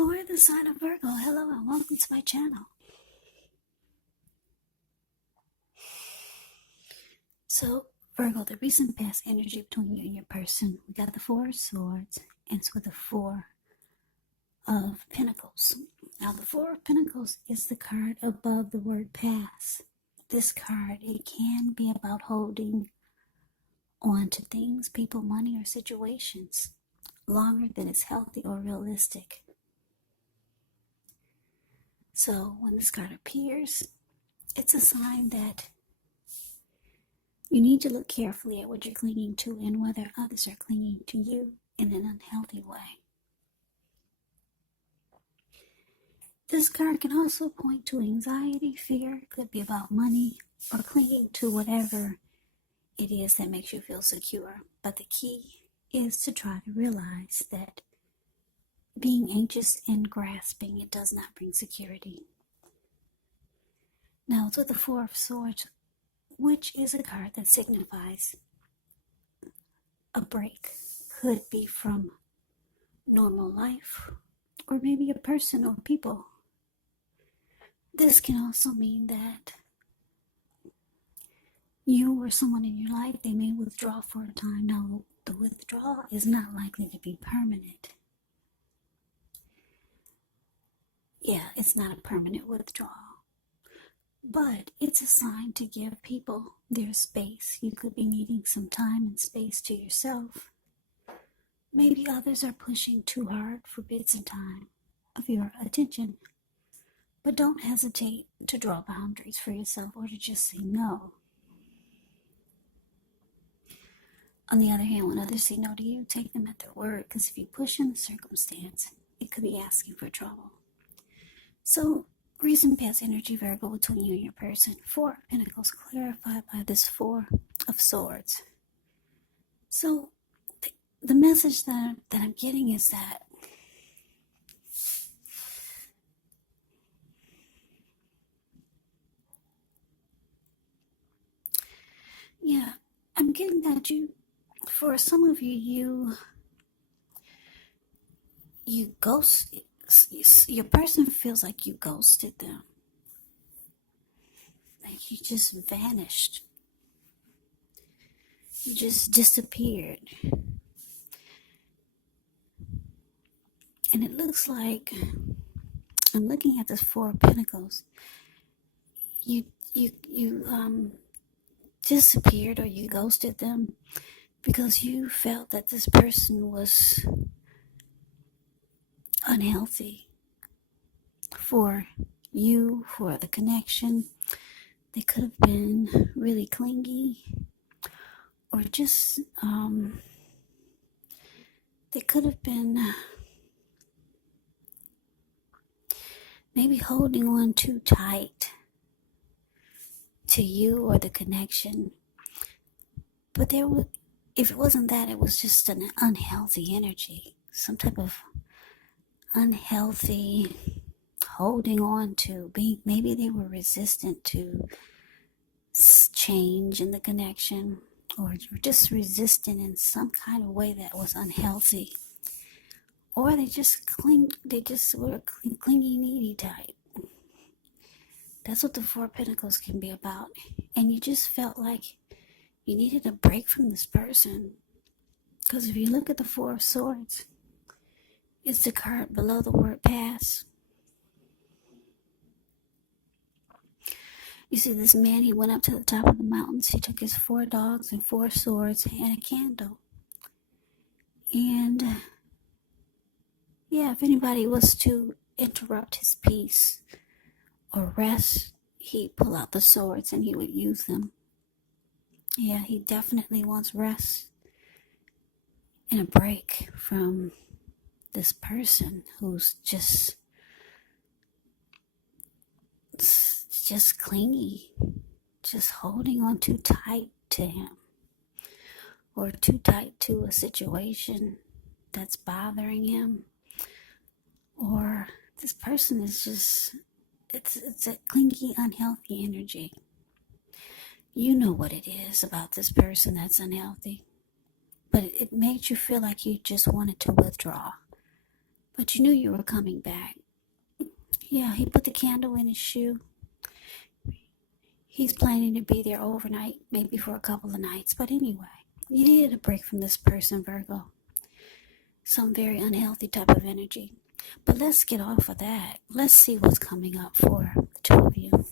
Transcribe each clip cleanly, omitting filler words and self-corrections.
For the sign of Virgo, hello and welcome to my channel. So, Virgo, the recent past energy between you and your person, we got the Four of Swords, and it's with the Four of Pentacles. Now, the Four of Pentacles is the card above the word pass. This card, it can be about holding on to things, people, money, or situations longer than is healthy or realistic. So when this card appears, it's a sign that you need to look carefully at what you're clinging to and whether others are clinging to you in an unhealthy way. This card can also point to anxiety, fear. It could be about money or clinging to whatever it is that makes you feel secure. But the key is to try to realize that being anxious and grasping, it does not bring security. Now, it's with the Four of Swords, which is a card that signifies a break. Could be from normal life, or maybe a person or people. This can also mean that you or someone in your life, they may withdraw for a time. Now, the withdrawal is not likely to be permanent. Yeah, it's not a permanent withdrawal. But it's a sign to give people their space. You could be needing some time and space to yourself. Maybe others are pushing too hard for bits and time of your attention. But don't hesitate to draw boundaries for yourself or to just say no. On the other hand, when others say no to you, take them at their word, because if you push in the circumstance, it could be asking for trouble. So, recent past energy, Virgo, between you and your person. Four of Pentacles clarified by this Four of Swords. So, the message that I'm getting is that I'm getting that for some of you ghost, your person feels like you ghosted them. Like you just vanished. You just disappeared. And it looks like, I'm looking at this Four of Pentacles. You disappeared or you ghosted them because you felt that this person was unhealthy for you, for the connection. They could have been really clingy, or just they could have been maybe holding on too tight to you or the connection. But if it wasn't that, it was just an unhealthy energy, some type of unhealthy holding on to. Maybe they were resistant to change in the connection, or just resistant in some kind of way that was unhealthy, or they just were clingy, needy type. That's what the Four of Pentacles can be about. And you just felt like you needed a break from this person. Because if you look at the Four of Swords, it's the card below the word pass. You see this man, he went up to the top of the mountains. He took his 4 dogs and 4 swords and a candle. And if anybody was to interrupt his peace or rest, he'd pull out the swords and he would use them. Yeah, he definitely wants rest and a break from this person who's just clingy, just holding on too tight to him, or too tight to a situation that's bothering him, or this person is just, it's a clingy, unhealthy energy. You know what it is about this person that's unhealthy, but it made you feel like you just wanted to withdraw. but you knew you were coming back. Yeah, he put the candle in his shoe. He's planning to be there overnight, maybe for a couple of nights. But anyway, you needed a break from this person, Virgo. Some very unhealthy type of energy. But let's get off of that. Let's see what's coming up for the two of you.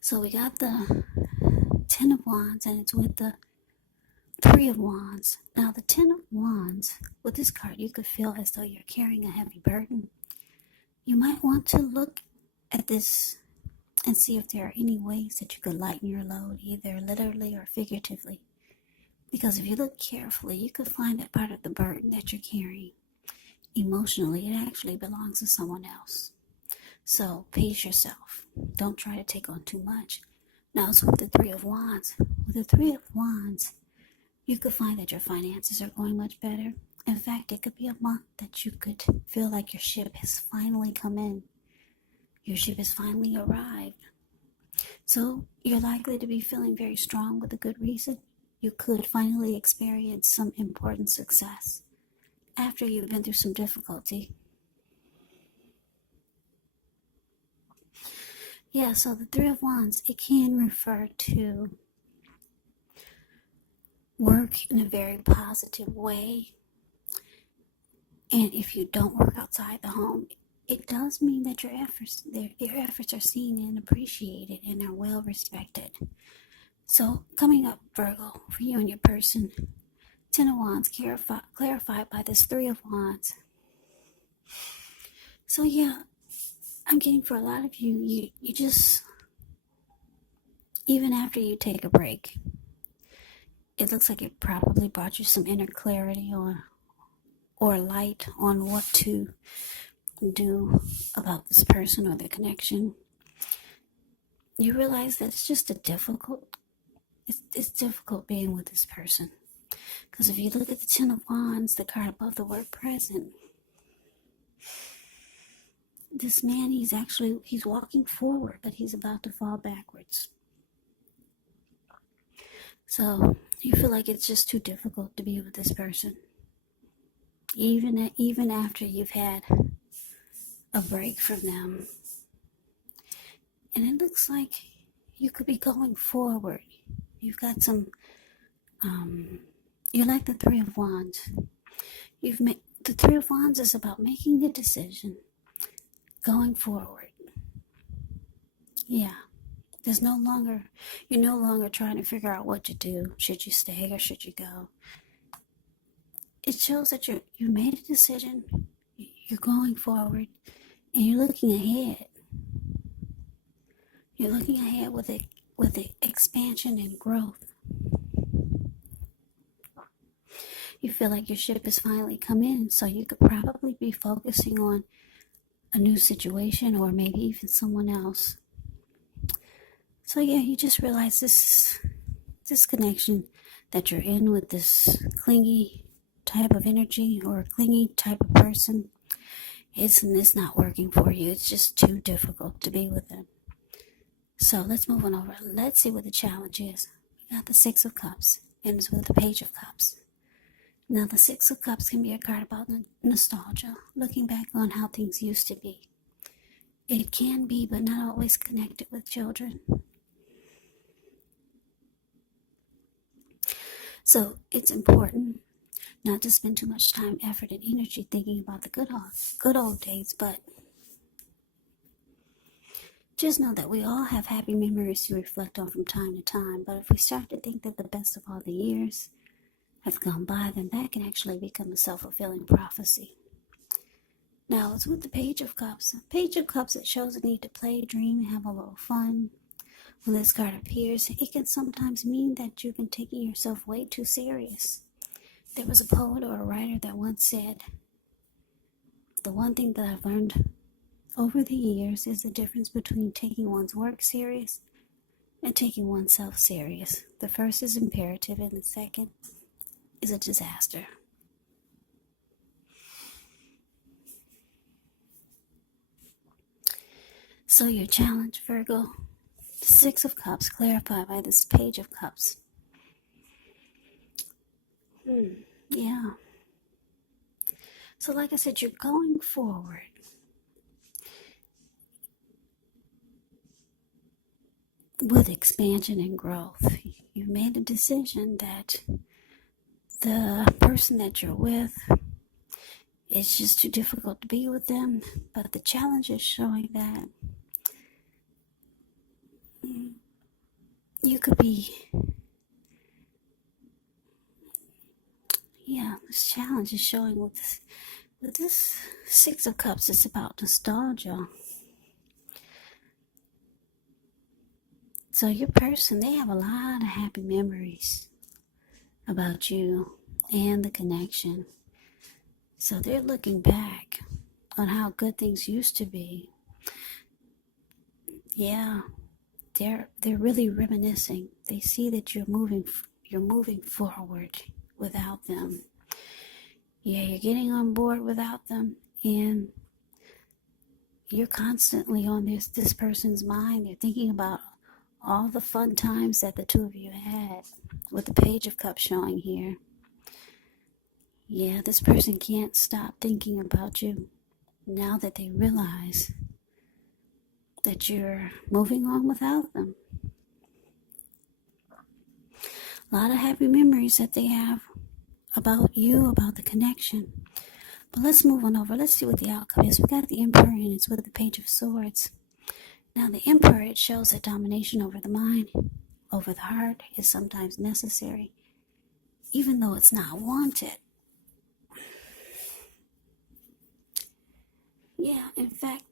So we got the Ten of Wands, and it's with the Three of Wands. Now the Ten of Wands, with this card, you could feel as though you're carrying a heavy burden. You might want to look at this and see if there are any ways that you could lighten your load, either literally or figuratively. Because if you look carefully, you could find that part of the burden that you're carrying emotionally, it actually belongs to someone else. So pace yourself. Don't try to take on too much. Now it's with the Three of Wands. With the Three of Wands, you could find that your finances are going much better. In fact, it could be a month that you could feel like your ship has finally come in. Your ship has finally arrived. So you're likely to be feeling very strong with a good reason. You could finally experience some important success after you've been through some difficulty. Yeah, so the Three of Wands, it can refer to work in a very positive way. And if you don't work outside the home, it does mean that your efforts are seen and appreciated and are well respected. So coming up, Virgo, for you and your person, Ten of Wands clarified by this Three of Wands. So yeah, I'm getting for a lot of you, you just, even after you take a break, it looks like it probably brought you some inner clarity or light on what to do about this person or the connection. You realize that it's just it's difficult being with this person. Because if you look at the Ten of Wands, the card above the word present, this man, he's walking forward, but he's about to fall backwards. So you feel like it's just too difficult to be with this person. Even after you've had a break from them. And it looks like you could be going forward. You've got some, you're like the Three of Wands. The Three of Wands is about making a decision, going forward. Yeah. You're no longer trying to figure out what to do. Should you stay or should you go? It shows that you made a decision, you're going forward, and you're looking ahead. You're looking ahead with expansion and growth. You feel like your ship has finally come in, so you could probably be focusing on a new situation or maybe even someone else. So yeah, you just realize this connection that you're in with this clingy type of energy or a clingy type of person, it's not working for you. It's just too difficult to be with them. So let's move on over. Let's see what the challenge is. We got the Six of Cups, and it's with the Page of Cups. Now the Six of Cups can be a card about nostalgia, looking back on how things used to be. It can be, but not always connected with children. So it's important not to spend too much time, effort, and energy thinking about the good old days, but just know that we all have happy memories to reflect on from time to time. But if we start to think that the best of all the years have gone by, then that can actually become a self-fulfilling prophecy. Now, it's with the Page of Cups. Page of Cups, it shows a need to play, dream, and have a little fun. When this card appears, it can sometimes mean that you've been taking yourself way too serious. There was a poet or a writer that once said, the one thing that I've learned over the years is the difference between taking one's work serious and taking oneself serious. The first is imperative and the second is a disaster. So your challenge, Virgo, the Six of Cups, clarified by this Page of Cups. Yeah. So like I said, you're going forward with expansion and growth. You made a decision that the person that you're with, it's just too difficult to be with them, but the challenge is showing that you could be, this challenge is showing with this Six of Cups, it's about nostalgia. So your person, they have a lot of happy memories about you and the connection. So they're looking back on how good things used to be. Yeah, they're really reminiscing. They see that you're moving forward without them. Yeah, you're getting on board without them, and you're constantly on this person's mind. They're thinking about all the fun times that the two of you had, with the Page of Cups showing here. Yeah, this person can't stop thinking about you now that they realize that you're moving on without them. A lot of happy memories that they have about you, about the connection. But let's move on over. Let's see what the outcome is. We got the Emperor, and it's with the Page of Swords. Now, the Emperor, it shows that domination over the mind, over the heart, is sometimes necessary, even though it's not wanted. Yeah, in fact,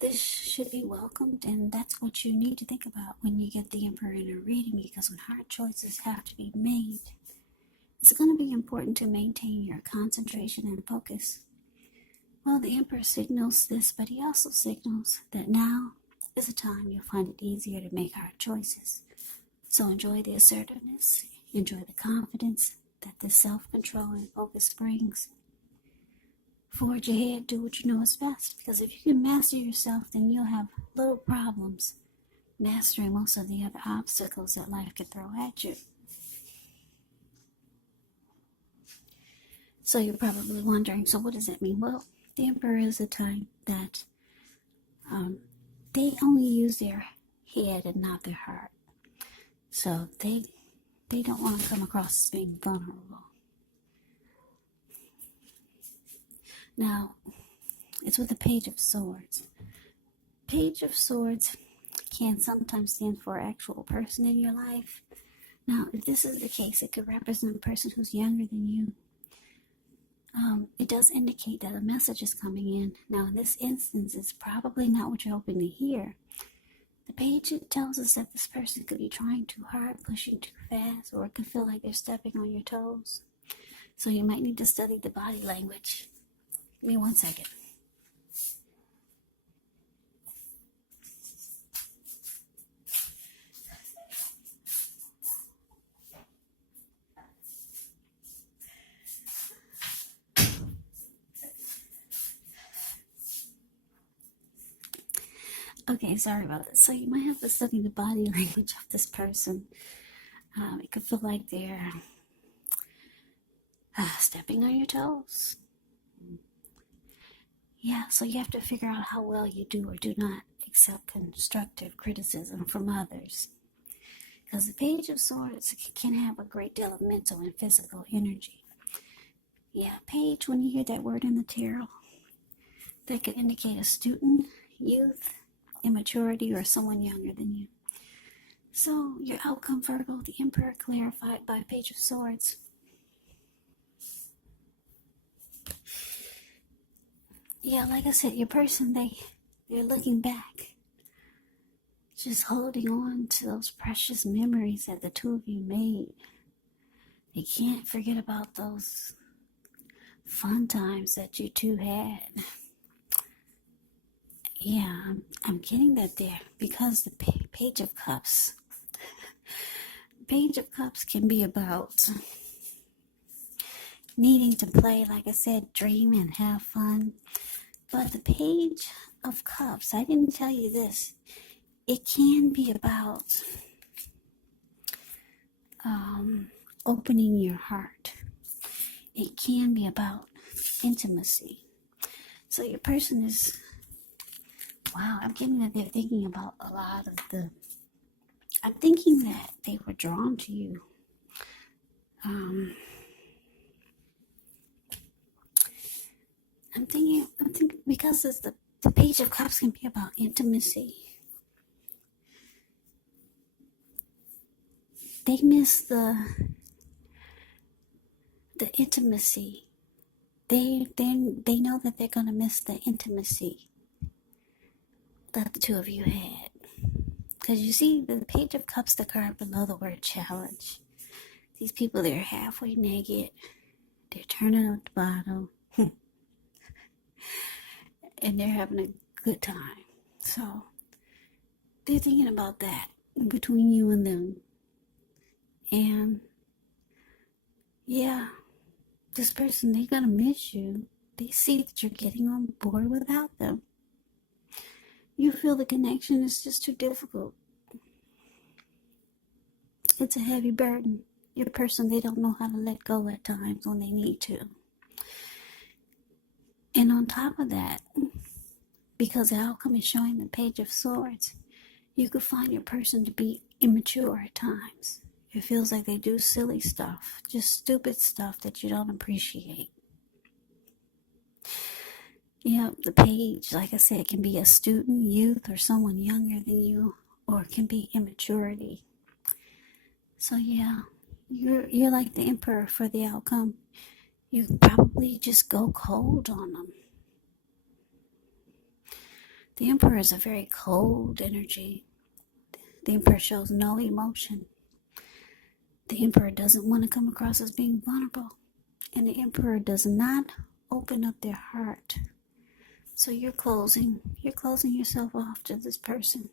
this should be welcomed, and that's what you need to think about when you get the Emperor in a reading, because when hard choices have to be made, it's going to be important to maintain your concentration and focus. Well, the Emperor signals this, but he also signals that now is a time you'll find it easier to make hard choices. So enjoy the assertiveness, enjoy the confidence that this self-control and focus brings. Forge ahead, do what you know is best, because if you can master yourself, then you'll have little problems mastering most of the other obstacles that life can throw at you. So you're probably wondering, so what does that mean? Well, the Emperor is a time that they only use their head and not their heart. So they don't want to come across as being vulnerable. Now, it's with the Page of Swords. Page of Swords can sometimes stand for an actual person in your life. Now, if this is the case, it could represent a person who's younger than you. It does indicate that a message is coming in. Now, in this instance, it's probably not what you're hoping to hear. The page, it tells us that this person could be trying too hard, pushing too fast, or it could feel like they're stepping on your toes. So you might need to study the body language. Give me 1 second. Okay, sorry about that. So you might have to study the body language of this person. It could feel like they're stepping on your toes. Yeah, so you have to figure out how well you do or do not accept constructive criticism from others. Because the Page of Swords can have a great deal of mental and physical energy. Yeah, Page, when you hear that word in the tarot, that could indicate a student, youth, immaturity, or someone younger than you. So your outcome, Virgo, the Emperor clarified by Page of Swords. Yeah, like I said, your person, they're looking back, just holding on to those precious memories that the two of you made. They can't forget about those fun times that you two had. Yeah, I'm getting that there, because the Page of Cups. Page of Cups can be about needing to play, like I said, dream and have fun. But the Page of Cups, I didn't tell you this, it can be about opening your heart. it can be about intimacy. So your person is, wow, I'm getting that they're thinking about a lot of I'm thinking that they were drawn to you. I'm thinking because it's the Page of Cups can be about intimacy. They miss the intimacy. They know that they're gonna miss the intimacy that the two of you had. Because you see, the Page of Cups, the card below the word challenge. These people, they're halfway naked. They're turning at the bottom. And they're having a good time. So, they're thinking about that between you and them. And, yeah, this person, they're going to miss you. They see that you're getting on board without them. You feel the connection is just too difficult. It's a heavy burden. Your person, they don't know how to let go at times when they need to. And on top of that, because the outcome is showing the Page of Swords, you could find your person to be immature at times. It feels like they do silly stuff, just stupid stuff that you don't appreciate. Yeah, the Page, like I said, can be a student, youth, or someone younger than you, or it can be immaturity. So yeah, you're like the Emperor for the outcome. You probably just go cold on them. The Emperor is a very cold energy. The Emperor shows no emotion. The Emperor doesn't want to come across as being vulnerable. And the Emperor does not open up their heart. So you're closing yourself off to this person.